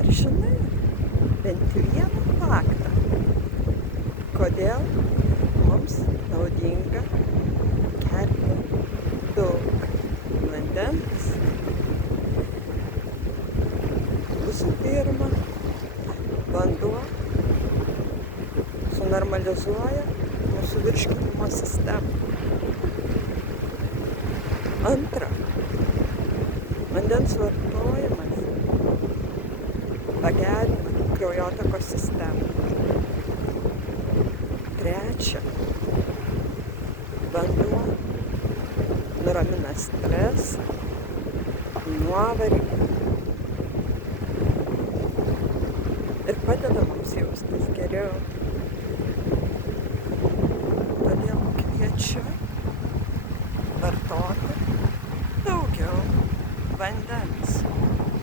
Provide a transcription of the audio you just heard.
Ar žinai bent vieną faktą, kodėl mums naudinga gerti daug vandens? Visų pirma, vanduo sunormalizuoja mūsų virškinimo sistemą. Antra, vandens vartojimas pagerina kraujotakos sistemą. Trečia, vanduo nuramina stresą, nuovargį ir padeda mums jaustis geriau. Todėl kviečiu vartoti daugiau vandens.